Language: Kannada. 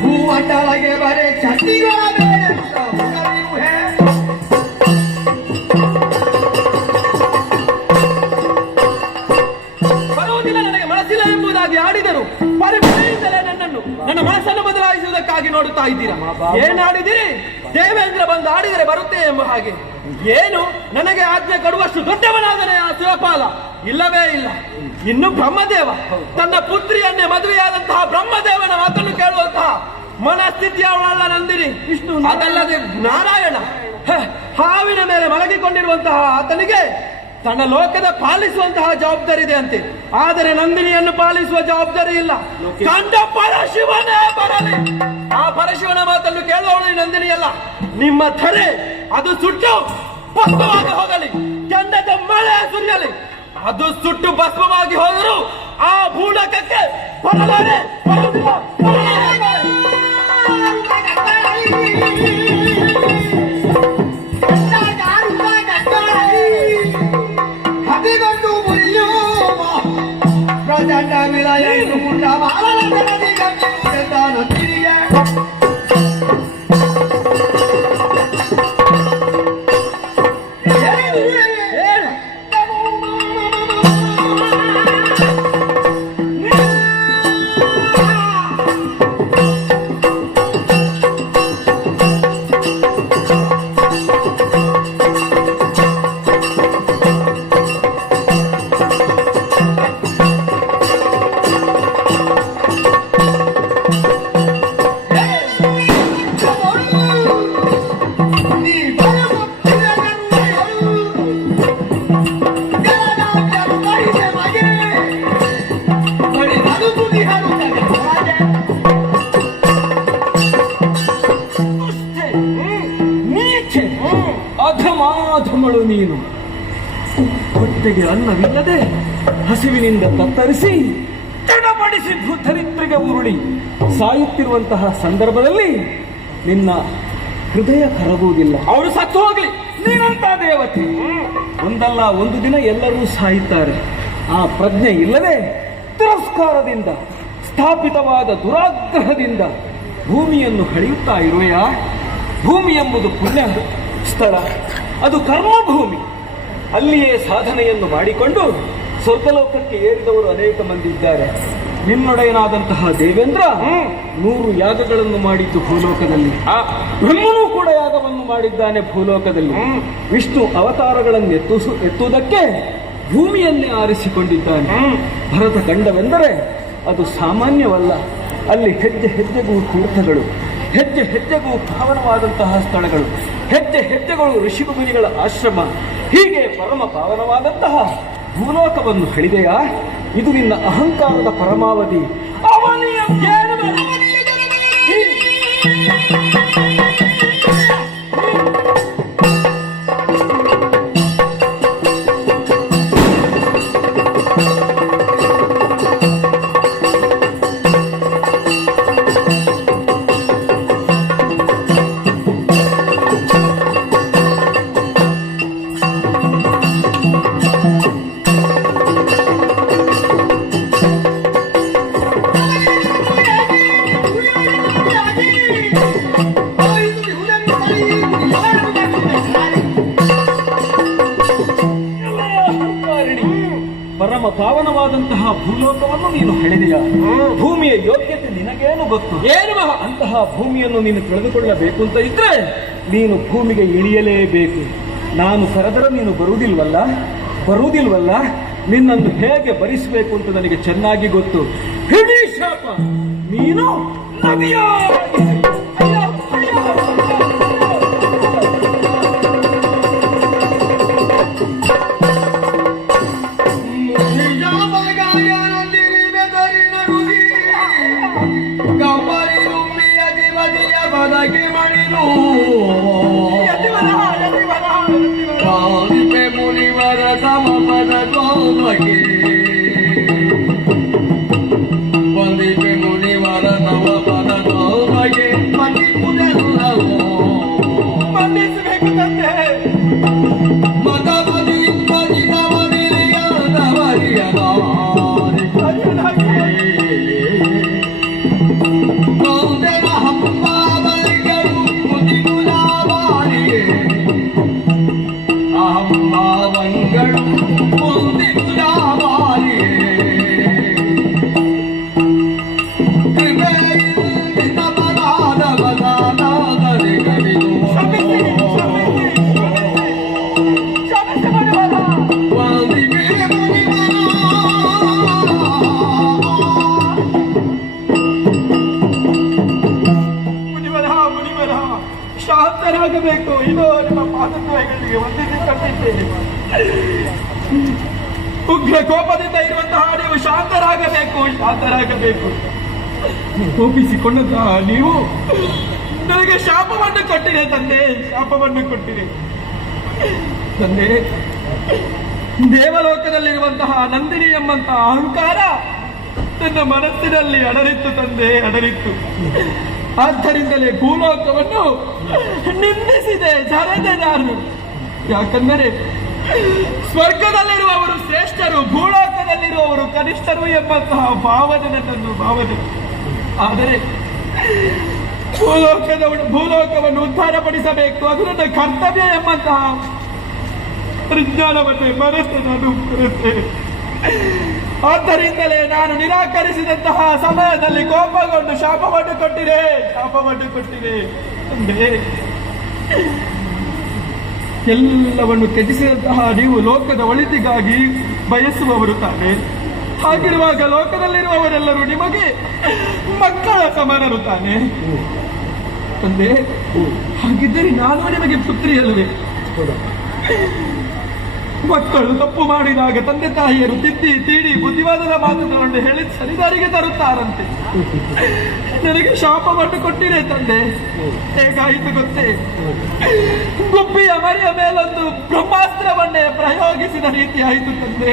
ಭೂಮಂಡಲಗೆ ಬರೆ ಚಂಡಿಗಳ ಬರುವುದಿಲ್ಲ, ನನಗೆ ಮನಸ್ಸಿಲ್ಲ ಎಂಬುದಾಗಿ ಆಡಿದರು. ಪರಿಭ್ರಮೆಯಿಂದಲೇ ನನ್ನ ಮನಸ್ಸನ್ನು ಬದಲಾಯಿಸುವುದಕ್ಕಾಗಿ ನೋಡುತ್ತಾ ಇದ್ದೀರಾ. ಏನಾಡಿದಿರಿ? ದೇವೇಂದ್ರ ಬಂದು ಆಡಿದರೆ ಬರುತ್ತೆ ಎಂಬ ಹಾಗೆ. ಏನು ನನಗೆ ಆಜ್ಞೆ ಕೊಡುವಷ್ಟು ದೊಡ್ಡವನಾದನೆ ಆ ಶಿವಪಾಲ? ಇಲ್ಲವೇ ಇಲ್ಲ. ಇನ್ನು ಬ್ರಹ್ಮದೇವ ತನ್ನ ಪುತ್ರಿಯನ್ನೇ ಮದುವೆಯಾದಂತಹ ಬ್ರಹ್ಮದೇವನ ಮಾತನ್ನು ಕೇಳುವಂತಹ ಮನಸ್ಥಿತಿಯ ಅವಳಲ್ಲ ನಂದಿನಿ. ವಿಷ್ಣು ಅದಲ್ಲದೆ ನಾರಾಯಣ ಹಾವಿನ ಮೇಲೆ ಮಲಗಿಕೊಂಡಿರುವಂತಹ ಆತನಿಗೆ ತನ್ನ ಲೋಕದ ಪಾಲಿಸುವಂತಹ ಜವಾಬ್ದಾರಿ ಇದೆ ಅಂತೆ. ಆದರೆ ನಂದಿನಿಯನ್ನು ಪಾಲಿಸುವ ಜವಾಬ್ದಾರಿ ಇಲ್ಲ. ಕಂಡ ಪರಶಿವನೇ ಬರಲಿ, ಆ ಪರಶಿವನ ಮಾತನ್ನು ಕೇಳುವವಳು ನಂದಿನಿಯಲ್ಲ. ನಿಮ್ಮ ಧರೆ ಅದು ಸುಟ್ಟು ಭಸ್ಮವಾಗಿ ಹೋಗಲಿ, ಚಂದದ ಮಳೆ ಸುರಿಯಲಿ, ಅದು ಸುಟ್ಟು ಭಸ್ಮವಾಗಿ ಹೋದರೂ ಆ ಭೂಲಕಕ್ಕೆ ಬರಲಾರೆ. ಪ್ರಚಂಡ ವಿಲಯ ಅಧಮಾಧಮಳು ನೀನು. ಹೊಟ್ಟೆಗೆ ಅನ್ನವಿಲ್ಲದೆ ಹಸಿವಿನಿಂದ ತತ್ತರಿಸಿ ತಡಬಡಿಸಿ ಭೂಧರಿತ್ರಿಗೆ ಉರುಳಿ ಸಾಯುತ್ತಿರುವಂತಹ ಸಂದರ್ಭದಲ್ಲಿ ನಿನ್ನ ಹೃದಯ ಕರಗುವುದಿಲ್ಲ. ಅವರು ಸತ್ತು ಹೋಗ್ಲಿ, ನೀನಂತ ದೇವತೆ. ಒಂದಲ್ಲ ಒಂದು ದಿನ ಎಲ್ಲರೂ ಸಾಯುತ್ತಾರೆ. ಆ ಪ್ರಜ್ಞೆ ಇಲ್ಲದೆ ತಿರಸ್ಕಾರದಿಂದ ಸ್ಥಾಪಿತವಾದ ದುರಾಗ್ರಹದಿಂದ ಭೂಮಿಯನ್ನು ಹಳೆಯುತ್ತಾ ಇರುವೆಯ? ಭೂಮಿ ಎಂಬುದು ಪುಣ್ಯ ಸ್ಥಳ, ಅದು ಕರ್ಮಭೂಮಿ. ಅಲ್ಲಿಯೇ ಸಾಧನೆಯನ್ನು ಮಾಡಿಕೊಂಡು ಸ್ವರ್ಗಲೋಕಕ್ಕೆ ಏರಿದವರು ಅನೇಕ ಮಂದಿ ಇದ್ದಾರೆ. ನಿನ್ನೊಡೆಯನಾದಂತಹ ದೇವೇಂದ್ರ 100 ಯಾಗಗಳನ್ನು ಮಾಡಿದ್ದು ಭೂಲೋಕದಲ್ಲಿ. ಬ್ರಹ್ಮನೂ ಕೂಡ ಯಾಗವನ್ನು ಮಾಡಿದ್ದಾನೆ ಭೂಲೋಕದಲ್ಲಿ. ವಿಷ್ಣು ಅವತಾರಗಳನ್ನು ಎತ್ತುವುದಕ್ಕೆ ಭೂಮಿಯನ್ನೇ ಆರಿಸಿಕೊಂಡಿದ್ದಾನೆ. ಭರತ ಖಂಡವೆಂದರೆ ಅದು ಸಾಮಾನ್ಯವಲ್ಲ. ಅಲ್ಲಿ ಹೆಜ್ಜೆ ಹೆಜ್ಜೆಗೂ ತೀರ್ಥಗಳು, ಹೆಜ್ಜೆ ಹೆಜ್ಜೆಗೂ ಪಾವನವಾದಂತಹ ಸ್ಥಳಗಳು, ಹೆಜ್ಜೆ ಹೆಜ್ಜೆಗಳು ಋಷಿಮುನಿಗಳ ಆಶ್ರಮ. ಹೀಗೆ ಪರಮ ಪಾವನವಾದಂತಹ ಭೂಲೋಕವನ್ನು ಹೇಳಿದೆಯಾ? ಇದು ನಿನ್ನ ಅಹಂಕಾರದ ಪರಮಾವಧಿ. ಅವನಿಯ ಪರಮ ಪಾವನವಾದಂತಹ ಭೂಲೋಕವನ್ನು ನೀನು ಹೆಳೆದೆಯಾ? ಭೂಮಿಯ ಯೋಗ್ಯತೆ ನಿನಗೇನು ಗೊತ್ತು? ಏನು ಅಂತಹ ಭೂಮಿಯನ್ನು ನೀನು ತಿಳಿದುಕೊಳ್ಳಬೇಕು ಅಂತ ಇದ್ರೆ ನೀನು ಭೂಮಿಗೆ ಇಳಿಯಲೇಬೇಕು. ನಾನು ಕರೆದರೆ ನೀನು ಬರುವುದಿಲ್ವಲ್ಲ. ನಿನ್ನನ್ನು ಹೇಗೆ ಭರಿಸಬೇಕು ಅಂತ ನನಗೆ ಚೆನ್ನಾಗಿ ಗೊತ್ತು. ಹಿಡಿ ಶಾಪ, ನೀನು ನದಿಯಾಗಿ ಮುನಿವರ ಸಮಪದ ಗೋಮಗೆ ವಂದಿಪೆ ಮುನಿವರ ನವಪದ ಗೋಮಗೆ ಮಣಿಪುರಲ್ಲವೋ ಶಾಂತರಾಗಬೇಕು. ಇದು ನಿಮ್ಮ ಪಾದದ್ವಯಗಳಿಗೆ ವಂದಿಸಿಕೊಂಡಿದ್ದೇನೆ. ಉಗ್ರ ಕೋಪದಿಂದ ಇರುವಂತಹ ನೀವು ಶಾಂತರಾಗಬೇಕು, ಶಾಂತರಾಗಬೇಕು. ಕೋಪಿಸಿಕೊಂಡಂತಹ ನೀವು ನನಗೆ ಶಾಪವನ್ನು ಕೊಟ್ಟಿದೆ ತಂದೆ, ಶಾಪವನ್ನು ಕೊಟ್ಟಿದೆ ತಂದೆ. ದೇವಲೋಕದಲ್ಲಿರುವಂತಹ ನಂದಿನಿ ಎಂಬಂತಹ ಅಹಂಕಾರ ನನ್ನ ಮನಸ್ಸಿನಲ್ಲಿ ಅಡರಿತ್ತು ತಂದೆ, ಅಡರಿತ್ತು. ಆದ್ದರಿಂದಲೇ ಭೂಲೋಕವನ್ನು ನಿಂದಿಸಿದೆ, ಜರದೆ ನಾನು. ಯಾಕಂದರೆ ಸ್ವರ್ಗದಲ್ಲಿರುವವರು ಶ್ರೇಷ್ಠರು, ಭೂಲೋಕದಲ್ಲಿರುವವರು ಕನಿಷ್ಠರು ಎಂಬಂತಹ ಭಾವನೆ ನನ್ನನ್ನು ಭಾವನೆ. ಆದರೆ ಭೂಲೋಕವನ್ನು ಉದ್ಧಾರಪಡಿಸಬೇಕು, ಅದು ನನ್ನ ಕರ್ತವ್ಯ ಎಂಬಂತಹ ಪರಿಜ್ಞಾನವನ್ನೇ ಮರೆತೆ ನಾನು ಮರೆತೆ. ಆದ್ದರಿಂದಲೇ ನಾನು ನಿರಾಕರಿಸಿದಂತಹ ಸಮಯದಲ್ಲಿ ಕೋಪಗೊಂಡು ಶಾಪವನ್ನು ಕೊಟ್ಟಿರೆ, ಶಾಪವನ್ನು ಕೊಟ್ಟಿರೆ ತಂದೆ. ಎಲ್ಲವನ್ನು ತ್ಯಜಿಸಿದಂತಹ ನೀವು ಲೋಕದ ಒಳಿತಿಗಾಗಿ ಬಯಸುವವರು ತಾನೆ. ಹಾಗಿರುವಾಗ ಲೋಕದಲ್ಲಿರುವವರೆಲ್ಲರೂ ನಿಮಗೆ ಮಕ್ಕಳ ಸಮಾನರು ತಾನೆ ತಂದೆ. ಹಾಗಿದ್ದರೆ ನಾನು ನಿಮಗೆ ಪುತ್ರಿಯಲ್ಲವೇ? ಮಕ್ಕಳು ತಪ್ಪು ಮಾಡಿದಾಗ ತಂದೆ ತಾಯಿಯರು ತಿದ್ದಿ ತೀಡಿ ಬುದ್ಧಿವಾದದ ಮಾತುಗಳನ್ನು ಹೇಳಿ ಸರಿದಾರಿಗೆ ತರುತ್ತಾರಂತೆ. ನನಗೆ ಶಾಪವನ್ನು ಕೊಟ್ಟಿದೆ ತಂದೆ. ಹೇಗಾಯಿತು ಗೊತ್ತೇ? ಗುಬ್ಬಿಯ ಮರಿಯ ಮೇಲೊಂದು ಬ್ರಹ್ಮಾಸ್ತ್ರವನ್ನೇ ಪ್ರಯೋಗಿಸಿದ ರೀತಿ ಆಯಿತು ತಂದೆ.